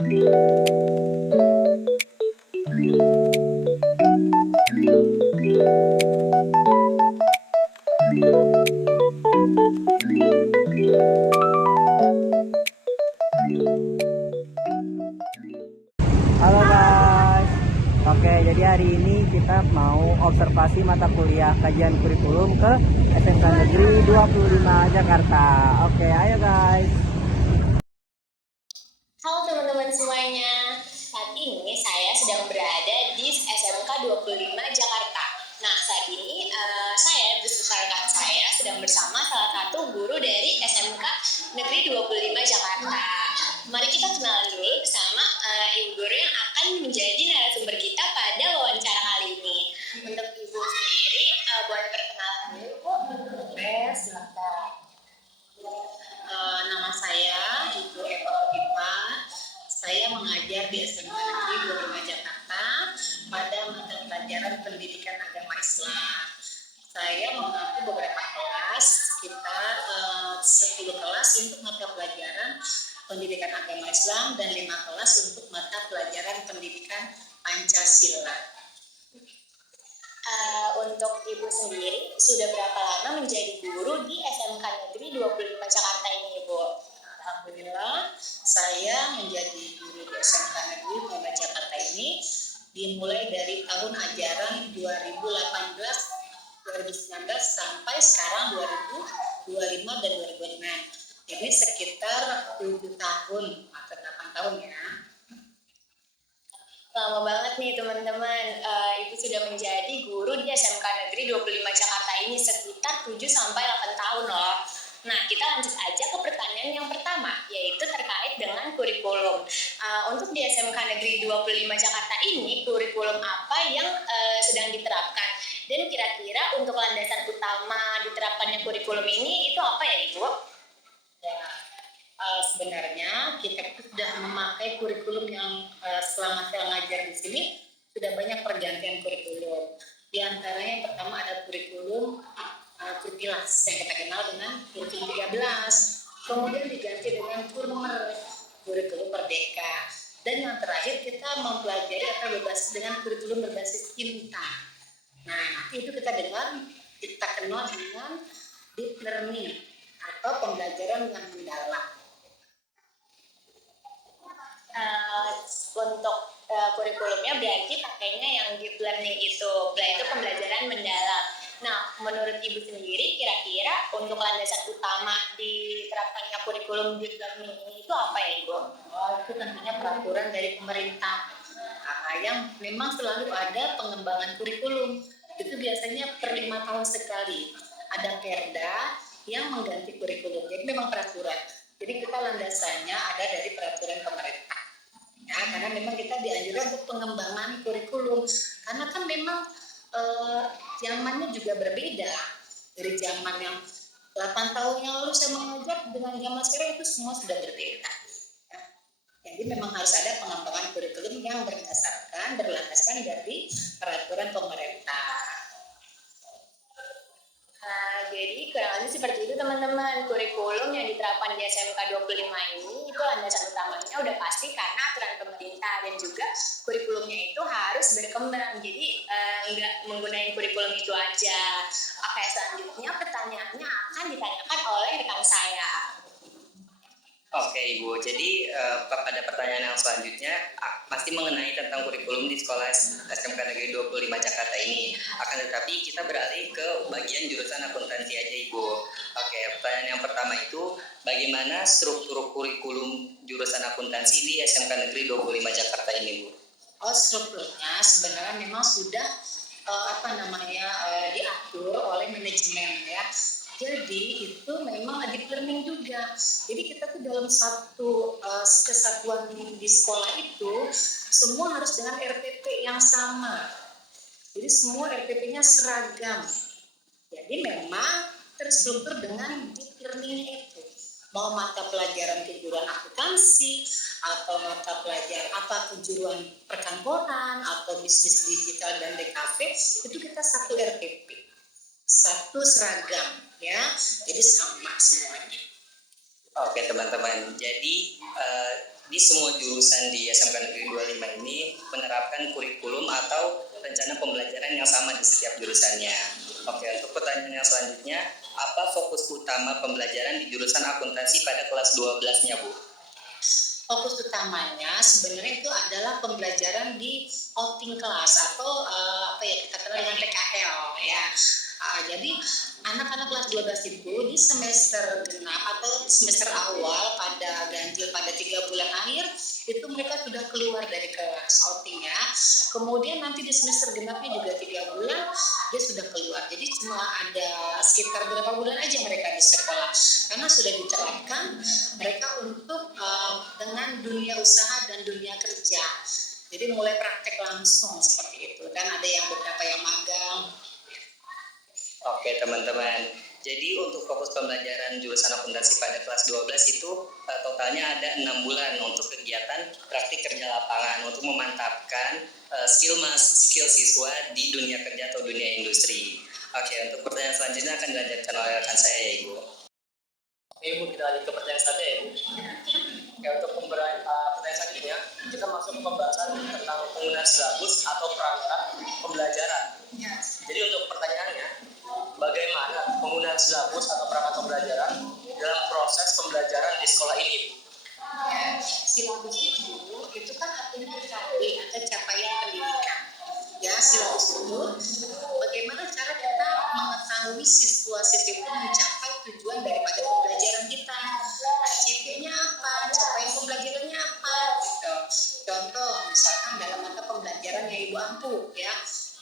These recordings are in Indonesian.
Halo guys. Oke, jadi hari ini kita mau observasi mata kuliah kajian kurikulum ke SMK Negeri 25 Jakarta. Oke, ayo guys. Halo teman-teman semuanya. Saat ini saya sedang berada di SMK 25 Jakarta. Nah, saat ini saya beserta rekan saya sedang bersama salah satu guru dari SMK Negeri 25 Jakarta. Mari kita kenalan dulu bersama ibu guru yang akan menjadi narasumber kita pada wawancara kali ini. Untuk ibu sendiri, boleh perkenalan dulu, Bu? Oke, silakan. Nama saya Ibu Eva Pipa. Saya mengajar di SMK Negeri 25 Jakarta pada mata pelajaran pendidikan agama Islam. Saya mengambil beberapa kelas, sekitar 10 kelas untuk mata pelajaran pendidikan agama Islam dan 5 kelas untuk mata pelajaran pendidikan Pancasila. Untuk ibu sendiri, sudah berapa lama menjadi guru di SMK Negeri 25 Jakarta ini, Ibu? Alhamdulillah, saya menjadi guru di SMK Negeri 25 Jakarta ini dimulai dari tahun ajaran 2018-2019 sampai sekarang 2025 dan 2026. Jadi sekitar 7 tahun atau 8 tahun ya. Lama banget nih teman-teman, Ibu sudah menjadi guru di SMK Negeri 25 Jakarta ini sekitar 7-8 tahun loh. Nah, kita lanjut aja ke pertanyaan yang pertama, yaitu terkait dengan kurikulum. Untuk di SMK Negeri 25 Jakarta ini, kurikulum apa yang sedang diterapkan? Dan kira-kira untuk landasan utama diterapkannya kurikulum ini, itu apa ya Ibu? Ya. Sebenarnya kita sudah memakai kurikulum yang selama saya ngajar di sini sudah banyak pergantian kurikulum. Di antaranya yang pertama ada kurikulum Kurtilas yang kita kenal dengan kurikulum 13. Kemudian diganti dengan kurikulum Merdeka. Dan yang terakhir kita mempelajari atau berbasis dengan kurikulum berbasis cinta. Nah, nanti itu kita kenal dengan deep learning atau pembelajaran yang mendalam. Untuk kurikulumnya berarti pakainya yang deep learning itu pembelajaran mendalam. Nah, menurut Ibu sendiri kira-kira untuk landasan utama diterapkannya kurikulum deep learning ini itu apa ya Ibu? Itu tentunya peraturan dari pemerintah yang memang selalu ada pengembangan kurikulum. Itu biasanya per 5 tahun sekali ada perda yang mengganti kurikulum. Jadi memang peraturan. Jadi kita landasannya ada dari peraturan pemerintah. Ya, karena memang kita dianjurkan untuk pengembangan kurikulum. Karena kan memang zamannya juga berbeda. Dari zaman yang 8 tahun yang lalu saya mengajar dengan zaman sekarang itu semua sudah berbeda. Ya. Jadi memang harus ada pengembangan kurikulum yang berlandaskan dari peraturan pemerintah. Jadi kurang lebih seperti itu teman-teman, kurikulum yang diterapkan di SMK 25 ini itu landasan utamanya udah pasti karena aturan pemerintah dan juga kurikulumnya itu harus berkembang, jadi nggak menggunakan kurikulum itu aja. Oke, selanjutnya pertanyaannya akan ditanyakan oleh rekan saya. Oke Ibu, jadi pada pertanyaan yang selanjutnya pasti mengenai tentang kurikulum di sekolah SMK Negeri 25 Jakarta ini. Akan tetapi kita beralih ke bagian jurusan akuntansi aja Ibu. Oke, pertanyaan yang pertama itu bagaimana struktur kurikulum jurusan akuntansi di SMK Negeri 25 Jakarta ini Bu? Strukturnya sebenarnya memang sudah diatur oleh manajemen ya. Jadi itu memang deep learning juga. Jadi kita tuh dalam satu kesatuan di sekolah itu semua harus dengan RPP yang sama. Jadi semua RPP-nya seragam. Jadi memang terstruktur dengan deep learning itu. Mau mata pelajaran kejuruan akuntansi atau mata pelajaran kejuruan perkantoran atau bisnis digital dan DKV itu kita satu RPP. Satu seragam ya, jadi sama semuanya. Oke teman-teman, jadi di semua jurusan di SMK Negeri 25 ini menerapkan kurikulum atau rencana pembelajaran yang sama di setiap jurusannya. Oke, untuk pertanyaan yang selanjutnya, apa fokus utama pembelajaran di jurusan akuntansi pada kelas 12-nya, Bu? Fokus utamanya sebenarnya itu adalah pembelajaran di outing kelas atau apa ya kita kenal dengan PKL ya. Jadi anak-anak kelas 12 itu di semester genap atau semester awal pada ganjil pada 3 bulan akhir itu mereka sudah keluar dari kelas outing ya. Kemudian nanti di semester genapnya juga 3 bulan dia sudah keluar. Jadi cuma ada sekitar berapa bulan aja mereka di sekolah karena sudah diterapkan mereka untuk dengan dunia usaha dan dunia kerja. Jadi mulai praktek langsung seperti itu dan ada yang beberapa yang magang. Oke teman-teman, jadi untuk fokus pembelajaran jurusan akuntansi pada kelas 12 itu totalnya ada 6 bulan untuk kegiatan praktik kerja lapangan untuk memantapkan skill siswa di dunia kerja atau dunia industri. Oke, untuk pertanyaan selanjutnya akan dilanjutkan oleh rekan saya ya Ibu. Oke Ibu, kita lanjut ke pertanyaan selanjutnya ya Ibu. Oke, untuk pertanyaan selanjutnya kita masuk ke pembahasan tentang penggunaan silabus atau perangkat pembelajaran. Jadi untuk pertanyaannya, bagaimana penggunaan silabus atau perangkat pembelajaran dalam proses pembelajaran di sekolah ini? Ya, silabus itu kan artinya KP atau capaian pendidikan. Ya, silabus itu bagaimana cara kita mengetahui siswa-siswi itu mencapai tujuan daripada pembelajaran kita. CP-nya apa? Capaian pembelajarannya apa? Gitu. Contoh, misalkan dalam mata pembelajaran yang Ibu ampu, ya.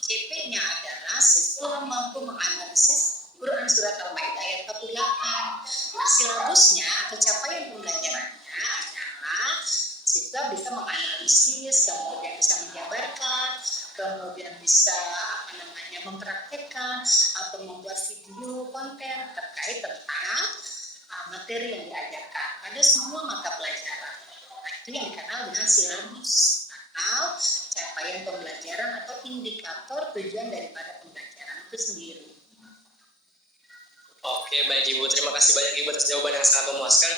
CP-nya adalah siswa mampu menganalisis Quran Surat Al-Maidah ayat 48. Nah, silabusnya atau capaian pembelajarannya adalah siswa bisa menganalisis, kemudian bisa menjabarkan, kemudian bisa mempraktekkan atau membuat video konten terkait tentang materi yang diajarkan pada semua mata pelajaran. Nah, itu yang dikenal dengan silabus atau capaian pembelajaran atau indikator tujuan daripada pembelajaran itu sendiri. Oke, baik Ibu. Terima kasih banyak Ibu atas jawaban yang sangat memuaskan.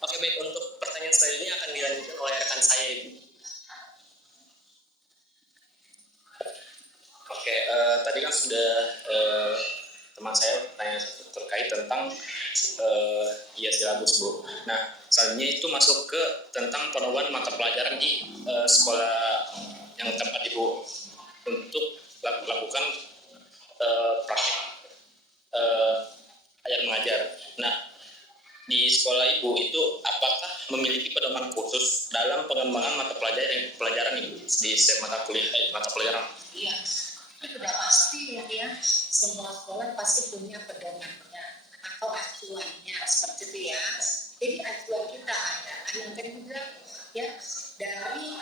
Oke, baik. Untuk pertanyaan selanjutnya akan dilanjutkan oleh rekan saya, Ibu. Oke, tadi kan sudah teman saya tanya terkait tentang silabus, Bu. Nah, selanjutnya itu masuk ke tentang penurunan mata pelajaran di sekolah yang tempat Ibu untuk lakukan praktik ajar mengajar. Nah, di sekolah Ibu itu apakah memiliki pedoman khusus dalam pengembangan mata pelajaran Ibu di setiap mata pelajaran? Iya, itu sudah pasti ya. Semua sekolah pasti punya pedomannya atau acuannya seperti itu ya. Jadi acuan kita ada yang kedua ya dari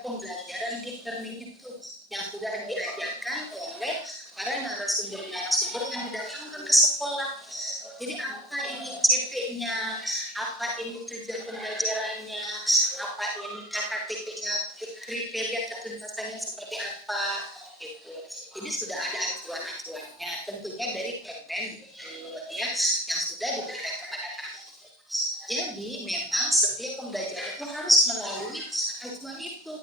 pembelajaran deep learning itu yang sudah diajarkan oleh para narasumber yang didatangkan ke sekolah. Jadi apa ini CP-nya, apa ini tujuan pembelajarannya, apa ini KKTP-nya, kriteria ketuntasannya seperti apa, gitu. Jadi sudah ada acuan-acuannya, tentunya dari Kemdikbud ya, yang sudah diberikan kepada kami. Jadi memang setiap pembelajaran itu harus melalui acuan itu.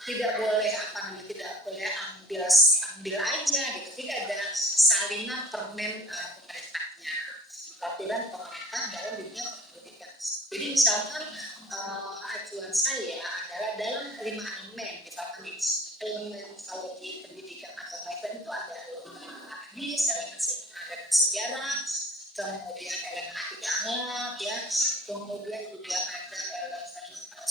Tidak boleh ambil aja gitu. Tidak ada salinan permen pemerintahnya. Peraturan pemerintah dalam dunia pendidikan. Jadi misalkan acuan saya adalah dalam 5 elemen, misalkan elemen kalau di pendidikan agama itu ada elemen hadis, elemen sejarah, kemudian elemen akhlak ya, kemudian juga ada elemen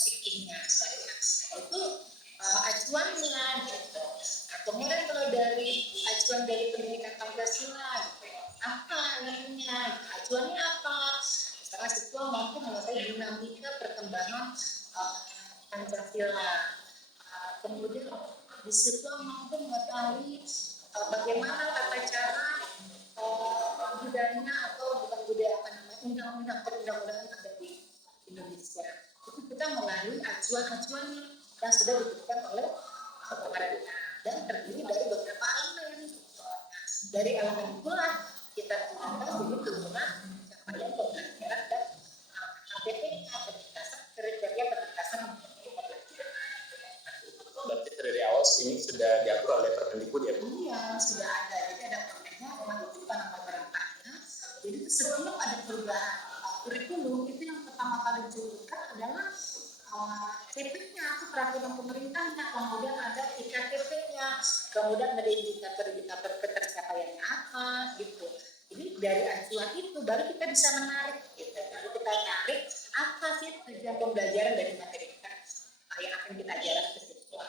fikihnya syariah. Itu acuannya gitu. Nah, kemudian kalau dari acuan dari pendidikan Pancasila gitu, apa namanya? Acuannya apa? Misalnya siswa mampu mengetahui dinamika perkembangan Pancasila. Kemudian di siswa mampu mengetahui bagaimana tata cara budayanya atau bukan budaya undang-undang perundang-undangan ada di Indonesia. Itu kita melalui acuan-acuan yang sudah diberikan oleh pemerintah dan terdiri dari beberapa elemen. Dari elemen itulah kita gunakan jadi tujuan capaian pembelajaran dan sudah ada, jadi ada permennya, memang itu penata berantaknya. Jadi itu sebelum ada perubahan kurikulum, itu yang pertama kali diturunkan adalah CP-nya atau peraturan pemerintahnya, kemudian ada IKTP-nya, kemudian ada indikator-indikator ketercapaiannya apa gitu. Jadi dari acuan itu baru kita bisa menarik gitu, baru kita tarik apa sih tujuan pembelajaran dari materi kita yang akan kita ajarkan ke siswa.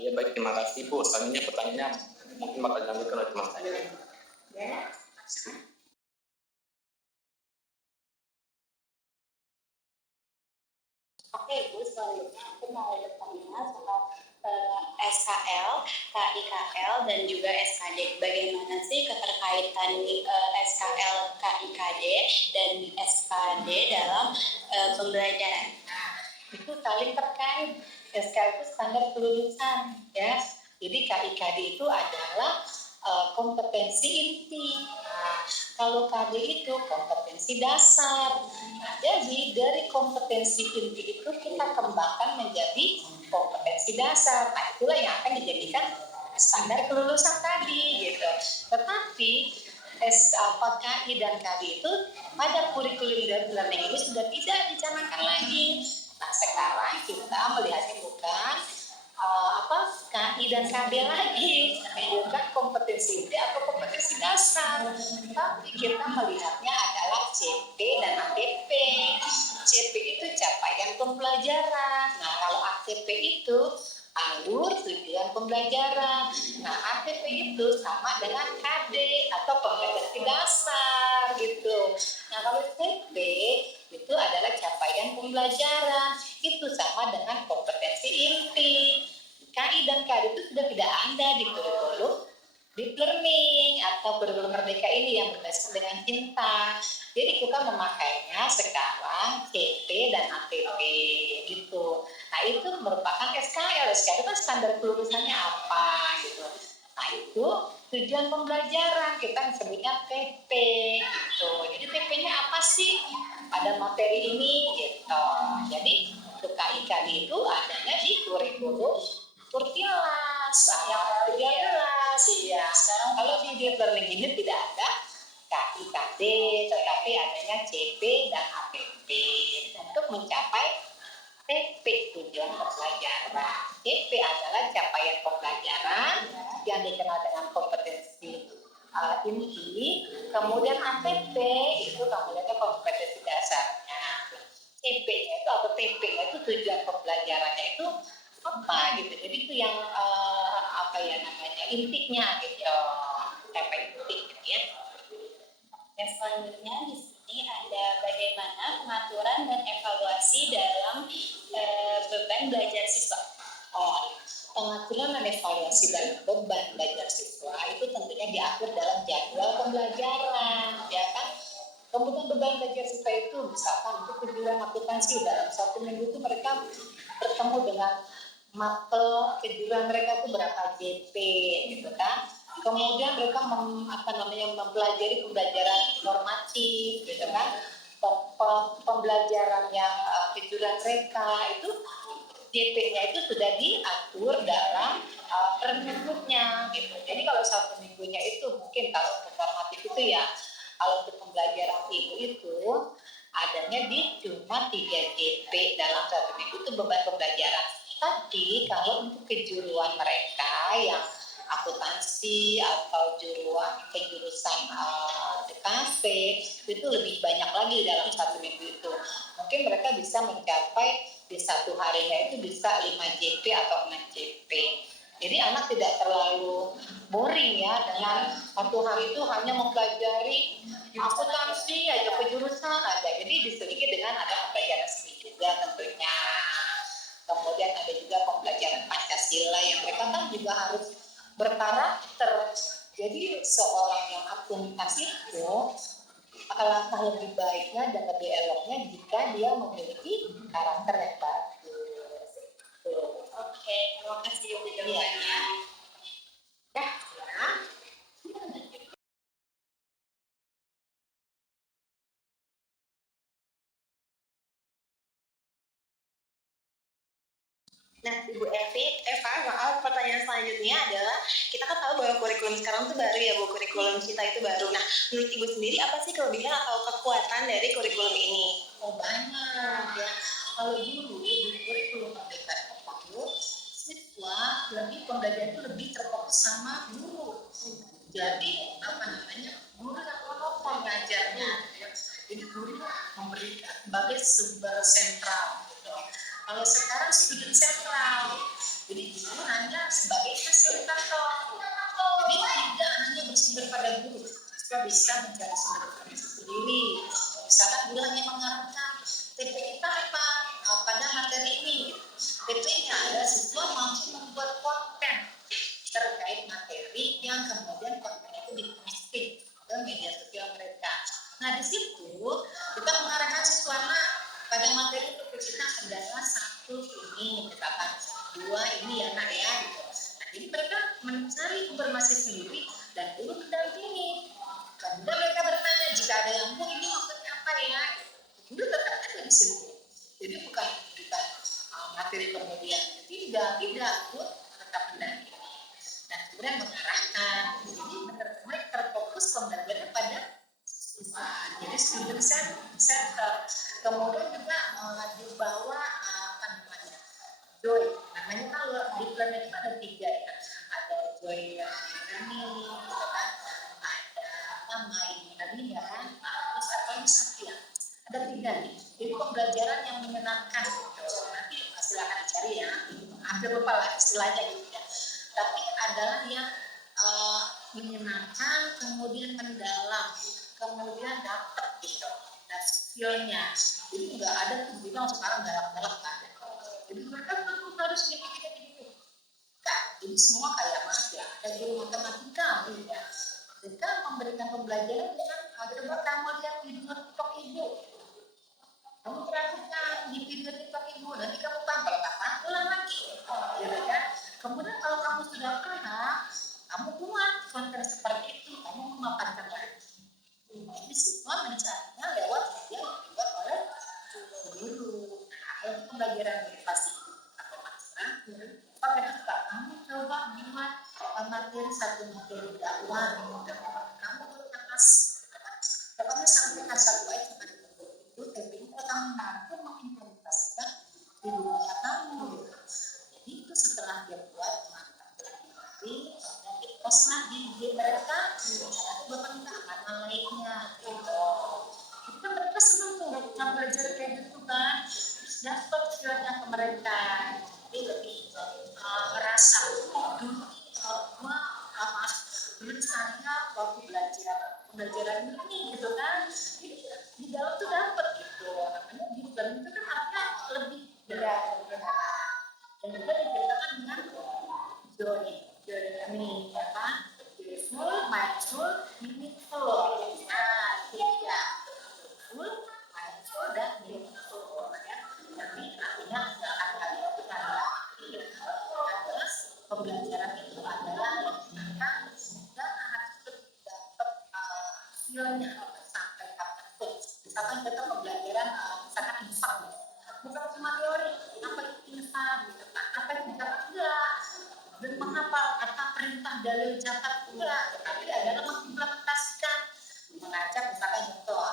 Ya baik, terima kasih Bu. Selanjutnya pertanyaannya mungkin bakal dilanjutkan oleh teman saya. Ya. Oke, Bu, selanjutnya aku mau bertanya soal SKL, KIKL, dan juga SKD. Bagaimana sih keterkaitan SKL, KIKD, dan SKD dalam pembelajaran? Nah, itu saling terkait. SKL itu standar kelulusan, ya. Jadi KIKD itu adalah kompetensi inti. Nah, kalau KD itu kompetensi dasar. Nah, jadi dari kompetensi inti itu kita kembangkan menjadi kompetensi dasar. Nah, itulah yang akan dijadikan standar kelulusan tadi, gitu. Tetapi KI dan KD itu pada kurikulum learning ini sudah tidak dicanangkan lagi. Nah, sekarang kita melihatnya bukan KI dan KD lagi, bukan kompetensi inti atau kompetensi dasar, tapi kita melihatnya adalah CP dan ATP. CP itu capaian pembelajaran. Nah, kalau ATP itu alur tujuan pembelajaran. Nah, ATP itu sama dengan KD atau kompetensi dasar gitu. Nah, kalau CP itu adalah capaian pembelajaran, itu sama dengan kompetensi inti. KI dan KD itu sudah tidak ada di kurikulum deep learning atau kurikulum merdeka ini yang berdasarkan dengan cinta. Jadi kita memakainya sekarang CP dan ATP gitu. Nah, itu merupakan SKL. SKL itu kan standar kelulusannya apa gitu. Nah, itu tujuan pembelajaran, kita sebutnya TP gitu. Jadi TP-nya apa sih? Ada materi ini gitu. Jadi untuk KIKD itu adanya di kurikulum Kurtilas yang 13 ya. Kalau di deep learning ini tidak ada KIKD, tetapi adanya CP dan ATP untuk mencapai TP, tujuan pembelajaran. TP adalah capaian pembelajaran yang dikenal dengan kompetensi inti. Kemudian ATP itu kemudian kompetensi dasarnya. CP-nya itu atau TP-nya itu tujuan pembelajarannya itu apa gitu. Jadi itu yang intinya gitu. Capaian inti gitu ya. Yang selanjutnya di sini ada bagaimana pengaturan dan evaluasi dalam beban belajar siswa. Pengaturan dan evaluasi dalam beban belajar siswa itu tentunya diatur dalam jadwal pembelajaran, ya kan? Kemudian beban belajar siswa itu misalkan untuk kejuruan akuntansi dalam 1 minggu itu mereka bertemu dengan mapel kejuruan mereka itu berapa JP gitu kan. Kemudian mereka mempelajari pembelajaran normatif gitu kan. Pembelajaran yang kejuruan mereka itu JP-nya itu sudah diatur dalam permendikbudnya gitu. Jadi kalau 1 minggunya itu mungkin kalau untuk normatif itu ya, kalau untuk pembelajaran ibu itu adanya di cuma 3 JP dalam 1 minggu itu beban pembelajaran. Tapi kalau untuk kejuruan mereka yang akuntansi atau kejurusan DKV itu lebih banyak lagi dalam 1 minggu itu. Mungkin mereka bisa mencapai di 1 harinya itu bisa 5 JP atau 6 JP. Jadi anak tidak terlalu boring ya dengan 1 hari itu hanya mempelajari akuntansi aja, kejurusan aja. Jadi diselingi dengan ada pembelajaran seni juga tentunya. Kemudian ada juga pembelajaran Pancasila yang mereka kan juga harus berkarakter. Jadi seorang yang akuntas itu alangkah lebih baiknya dan lebih eloknya jika dia memiliki karakter yang bagus. Oke, terima kasih Ibu jawabannya. Ya. Nah, Ibu Eva, maaf, pertanyaan selanjutnya adalah kita kan tahu bahwa kurikulum sekarang tuh baru ya, Bu, kurikulum kita itu baru. Nah, menurut Ibu sendiri apa sih kelebihan atau kekuatan dari kurikulum ini? Oh banyak ya. Kalau dulu di kurikulum Merdeka itu siswa lebih pembelajaran itu lebih terfokus sama guru. Jadi apa namanya guru yang monopol ngajarnya. Ya. Jadi guru memberikan sebagai sumber sentral. Gitu. Kalau sekarang student sentral. Jadi guru hanya sebagai fasilitator. Jadi tidak hanya bersumber pada guru, siswa bisa mencari sumber informasi sendiri. Misalkan guru hanya mengarahkan TP kita apa pada materi ini. TP-nya adalah siswa mampu membuat konten terkait materi yang kemudian konten itu diposting ke media sosial mereka. Nah di situ kita mengarahkan siswa pada materi itu kita adalah satu ini, misalkan dua ini ya nak ya gitu. Nah, jadi mereka mencari informasi sendiri dan guru mendampingi. Kemudian mereka bertanya jika ada yang bu ini maksudnya apa ya? Guru tetap ada di situ. Jadi bukan materi kemudian tidak bu tetap mendampingi. Dan kemudian mengarahkan. Jadi benar-benar terfokus pembelajaran pada siswa. Jadi student center. Kemudian juga dibawa apa namanya joy. Namanya kalau di plan itu ada 3 ya. Ada joy learning, gitu kan. Ada apa main learning ya kan. Terus apa ini satya. Ada 3 nih. Jadi pembelajaran yang menyenangkan. Gitu. Nanti silakan dicari ya. Hampir lupa lah istilahnya gitu ya. Tapi adalah yang menyenangkan, kemudian mendalam, kemudian dapat gitu. Dan skillnya. Jadi nggak ada tuh bilang sekarang galak-galak kan. Jadi mereka tuh harus gini. Nah, jadi semua kayak mas ya. Ada guru matematika ya. Mereka memberikan pembelajaran dengan coba kamu lihat video TikTok ibu. Kamu perhatikan di video TikTok ibu. Nanti kamu paham kalau nggak paham ulang lagi. Ya kan? Kemudian kalau kamu sudah paham, kamu buat konten seperti itu. Kamu memaparkan lagi. Jadi siswa mencarinya lewat media yang dibuat oleh guru. Nah, kalau pembelajaran motivasi atau masalah, kenapa kamu coba buat materi satu materi dakwah, kamu lepas, pokoknya sampaikan satu ayat kepada guru itu, tapi kamu mampu mengimplementasikan di dunia kamu. Jadi itu setelah dia buat materi, poslah di mereka, nanti bapak minta mana lainnya, gitu. Itu mereka senang tuh belajar kayak gitu kan, terus dapat skillnya ke mereka, jadi lebih ngerasa dulu gua dulu saya waktu pembelajaran ini gitu kan, di dalam tuh dapat gitu, namanya di dalam itu kan artinya lebih berat, dan juga diceritakan dengan joy ini apa beautiful, mindful, meaningful. Nah, ya full, mindful dan meaningful ya. Tapi artinya nggak akan kalian itu adalah pembelajaran itu adalah yang menyenangkan dan anak itu dapat skillnya sampai kapan pun. Misalkan kita pembelajaran misalkan infak, bukan cuma teori, apa itu infak, gitu kan? Apa itu zakat enggak? Dan mengapa perintah dalil zakat enggak, tetapi adalah mengimplementasikan, mengajak misalkan contoh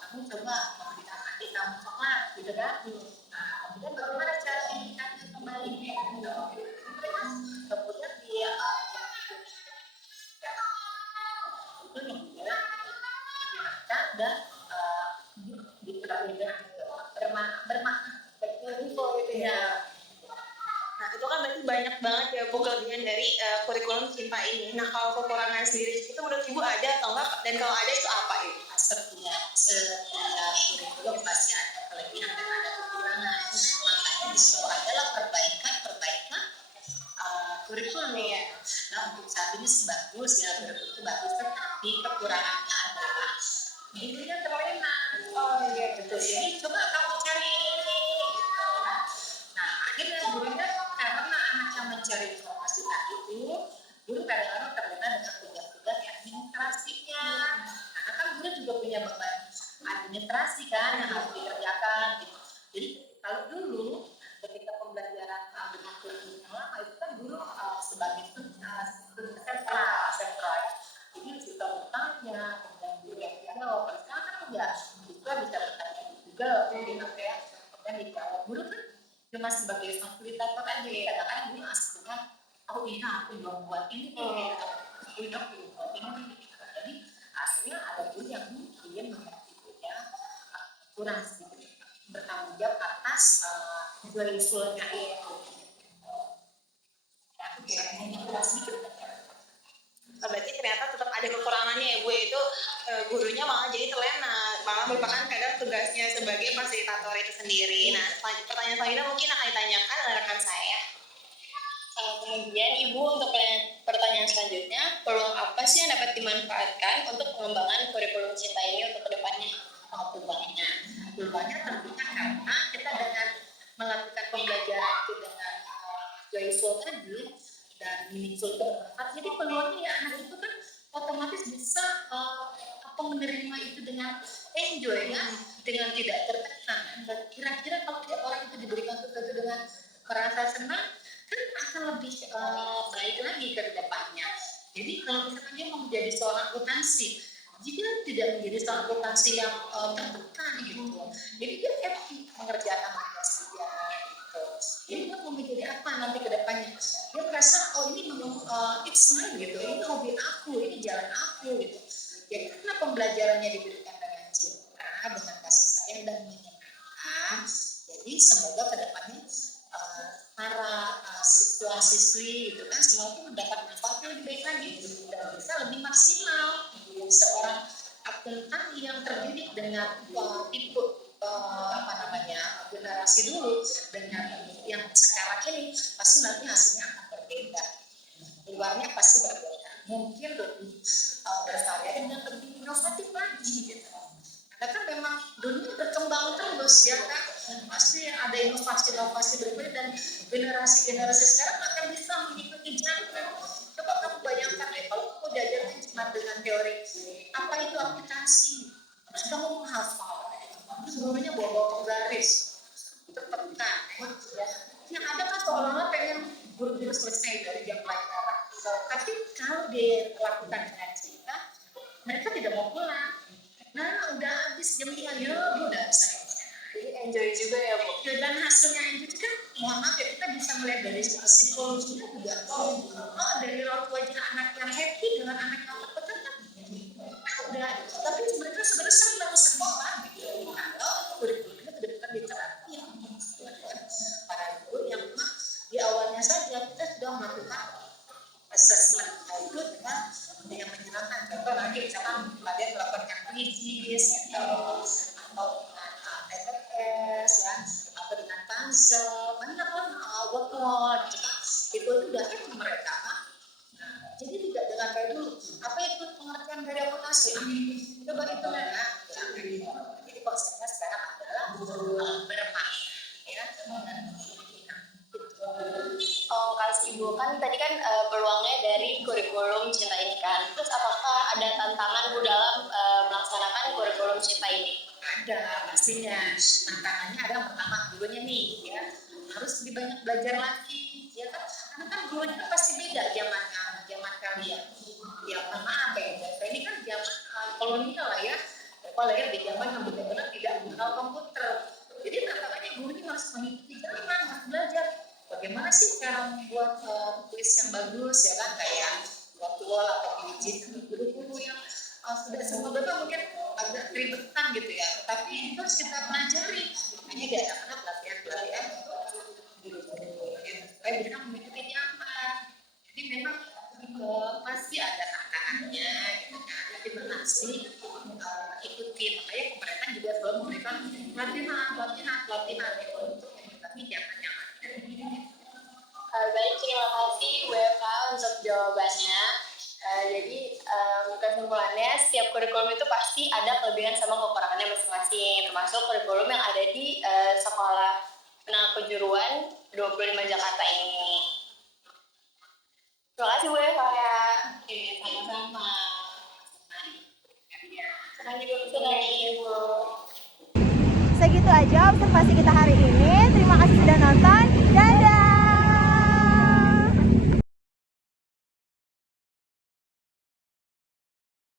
kamu coba memberikan adik kamu coklat gitu kan, kemudian bagaimana cara memberikannya kembali gitu. Kemudian dia itu menyenangkan dan diperlukan bermakna info gitu ya. Nah, itu kan berarti banyak banget ya Bu kelebihan dari kurikulum Simpa ini. Nah, kalau kekurangan sendiri itu menurut Ibu ada atau enggak? Dan kalau ada itu apa Ibu? Setiap kurikulum pasti ada kelebihan dan ada kekurangan. Makanya di situ adalah perbaikan kurikulum ya. Nah untuk saat ini sih bagus ya, itu bagus, tetapi kekurangannya adalah gurunya terlena. Oh iya betul. Jadi coba kamu cari ini. Nah akhirnya gurunya karena anak yang mencari informasi tadi itu, guru kadang-kadang terlena dengan tugas-tugas administrasinya. Karena kan guru juga punya beban administrasi kan yang harus dikerjakan. Gitu. Jadi kalau dulu ketika pembelajaran dengan guru kan cuma sebagai fasilitator aja, kadang-kadang guru asik dengan oh iya aku belum buat ini gitu, udah belum buat ini gitu. Jadi aslinya ada guru yang mungkin mengertinya kurang sedikit bertanggung jawab atas usulnya itu. Ya, aku kira-kira kurang sedikit. Berarti ternyata tetap ada kekurangannya ya Bu, itu gurunya malah jadi terlena, malah merupakan kadang tugasnya sebagai fasilitator itu sendiri. Nah, pertanyaan selanjutnya mungkin akan ditanyakan oleh rekan saya. Kemudian Ibu, untuk pertanyaan selanjutnya, peluang apa sih yang dapat dimanfaatkan untuk pengembangan kurikulum cinta ini untuk kedepannya? Peluangnya tentunya karena kita dengan melakukan pembelajaran itu dengan joyful tadi dan meaningful itu bermanfaat, jadi peluangnya ya anak itu kan otomatis bisa menerima itu dengan enjoy ya, dengan tidak tertekan. Dan kira-kira kalau orang itu diberikan sesuatu dengan merasa senang, kan akan lebih baik lagi ke depannya. Jadi kalau misalkan dia mau menjadi seorang akuntansi, jika tidak menjadi seorang akuntansi yang tertekan gitu, jadi dia happy mengerjakan tugas dia gitu. Jadi dia mau menjadi apa nanti ke depannya? Dia merasa oh ini memang it's mine gitu, ini hobi aku, ini jalan aku gitu. Jadi karena pembelajarannya diberikan dengan cinta, dengan kasih sayang dan menyenangkan, jadi semoga ke depannya para siswa-siswi gitu kan semua itu mendapat manfaat yang lebih baik lagi dan bisa lebih maksimal. Seorang akuntan yang terdidik dengan tipe generasi dulu dengan yang sekarang ini pasti nanti hasilnya akan berbeda, luarnya pasti berbeda, mungkin lebih berkarya dan lebih inovatif lagi gitu. Karena kan memang dunia berkembang terus ya kan, pasti ada inovasi-inovasi berikutnya dan generasi-generasi sekarang akan bisa mengikuti zaman. Coba kamu bayangkan deh kalau kamu diajarkan cuma dengan teori apa itu aplikasi, terus kamu menghafal, terus gurunya bawa penggaris, tertekan ya. Yang ada kan seolah-olah pengen buru-buru selesai dari jam pelajaran. Tapi kalau dilakukan dengan cinta, mereka tidak mau pulang. Nah, udah habis jam 3 ya, udah selesai. Jadi enjoy juga ya Bu. Dan hasilnya itu kan, mohon maaf ya, kita bisa melihat dari psikologinya juga. Dari raut wajah anak yang happy dengan anak yang tertekan. Udah, tapi mereka sebenarnya senang sekolah gitu. Kalau kurikulumnya benar-benar diterapkan ya, para guru yang memang di awalnya saja kita sudah melakukan assessment itu dengan yang menyenangkan. Contoh nanti misalkan kalian melakukan quizzes atau dengan TTS ya, atau dengan puzzle, banyak lah workload gitu kan. Itu udah happy mereka kan. Nah, jadi tidak dengan kayak dulu. Apa itu pengertian dari akuntansi? Coba itu ya. Jadi konsepnya sekarang adalah bermain ya. Oh, kasih Ibu, kan tadi kan peluangnya dari kurikulum cinta ini kan. Terus apakah ada tantangan Bu dalam melaksanakan kurikulum cinta ini? Ada pastinya. Tantangannya ada yang pertama gurunya nih ya, harus lebih banyak belajar lagi ya kan, karena kan gurunya pasti beda zaman kalian ya. Maaf ya, ini kan zaman kolonial lah ya, lahir di zaman yang benar-benar tidak mengenal komputer. Jadi tantangannya gurunya harus mengikuti zaman, harus belajar bagaimana sih cara membuat tulis yang bagus ya kan, kayak wall atau digit. Guru-guru yang sudah semua betul mungkin agak ribetan gitu ya, tapi itu harus kita pelajari. Makanya diadakan pelatihan guru-guru supaya mereka mengikuti zaman. Jadi memang pasti ada tantangannya gitu kan, tapi pasti ikuti. Makanya pemerintah juga selalu memberikan pelatihan ya, untuk mengikuti zaman yang ada. Baik, terima kasih WFH untuk jawabannya. Jadi kesimpulannya setiap kurikulum itu pasti ada kelebihan sama kekurangannya masing-masing, termasuk kurikulum yang ada di Sekolah Menengah Kejuruan 25 Jakarta ini. Terima kasih Bu ya. Oke, sama-sama. Senang juga bisa Bu. Segitu aja observasi kita hari ini. Terima kasih sudah nonton.